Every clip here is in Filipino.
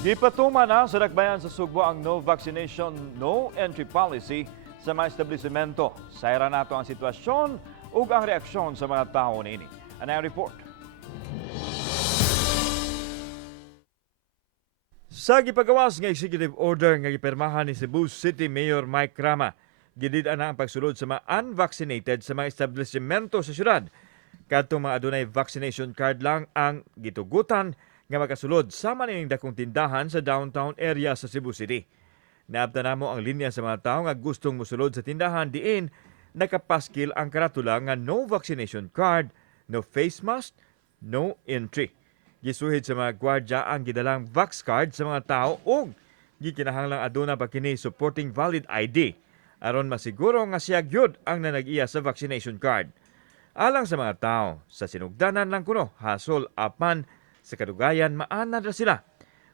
Gipatuman na sa dakbayan sa Sugbo ang no vaccination, no entry policy sa mga establishmento. Sayra nato ang sitwasyon ug ang reaksyon sa mga tao nini. Anay report. Sa gipagawas nga executive order nga gipirmahan ni Cebu City Mayor Mike Rama, gidid-an na ang pagsulod sa mga unvaccinated sa mga establishmento sa syudad. Kadtong mga adunay vaccination card lang ang gitugutan nga makasulod sama nining dakong tindahan sa downtown area sa Cebu City. Naabtan namo ang linya sa mga tao nga gustong mosulod sa tindahan diin nakapaskil ang karatula nga no vaccination card, no face mask, no entry. Gisuhid sa mga gwardya ang gidalang vax card sa mga tao ug gikinahanglang aduna pa kini supporting valid ID aron masiguro nga siya gyud ang nanag-iya sa vaccination card. Alang sa mga tao, sa sinugdanan lang kuno hasol apan sa kadugayan maanad ra sila.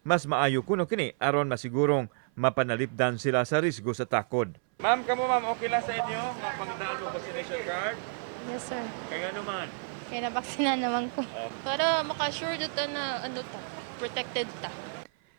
Mas maayo kuno kini aron masigurong mapanalipdan sila sa risgo sa takod. Ma'am, kamo ma'am, okay lang sa inyo nga pangdaan mo vaccination card? Yes, sir. Kaya ano man? Kaya nabaksina naman ko. Para makasure dito na protected ta.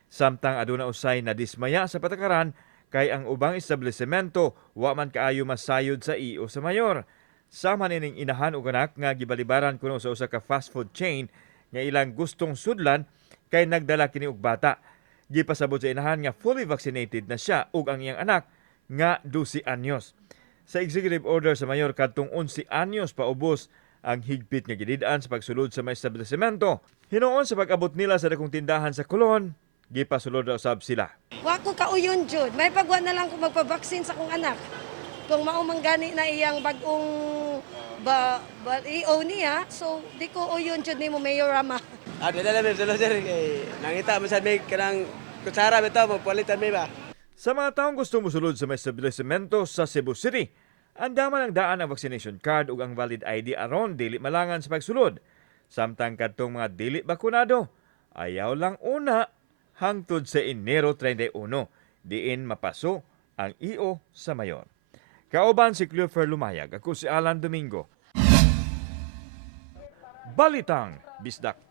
Samtang aduna usay na dismaya sa patakaran kay ang ubang establishmento wa man kaayo masayod sa iyo sa mayor. Sama nining inahan ug anak nga gibalibaran kuno sa usa ka fast food chain nga ilang gustong sudlan kay nagdala kini og bata. Gipasabot sa inahan nga fully vaccinated na siya ug ang iyang anak nga 12 anyos. Sa executive order sa mayor kadtong 11 anyos paubos ang higpit nga gidid-an sa pagsulod sa mga establishmento. Hinuon sa pag-abot nila sa dakong tindahan sa Colon, gipasulod raw sab sila. Wa ko kauyon jud. May pagwa na lang ko magpa-vaccine sa akong anak. Kung maumang gani na iyang bagong EO niya, so di ko uyon jud nimo Mayor Rama. Dala sir kay nangita man sa mig kanang kutsara bitaw magpalitan mi ba. Sa mga taong gusto mosulod sa mga establishmento sa Cebu City, andaman ang daan ang vaccination card ug ang valid ID aron dili malangan sa pagsulod. Samtang kadtong mga dili bakunado, ayaw lang una hangtod sa Enero 31, diin mapaso ang EO sa mayor. Kauban si Cleofer Lumayag, ako si Alan Domingo. Balitang Bisdak.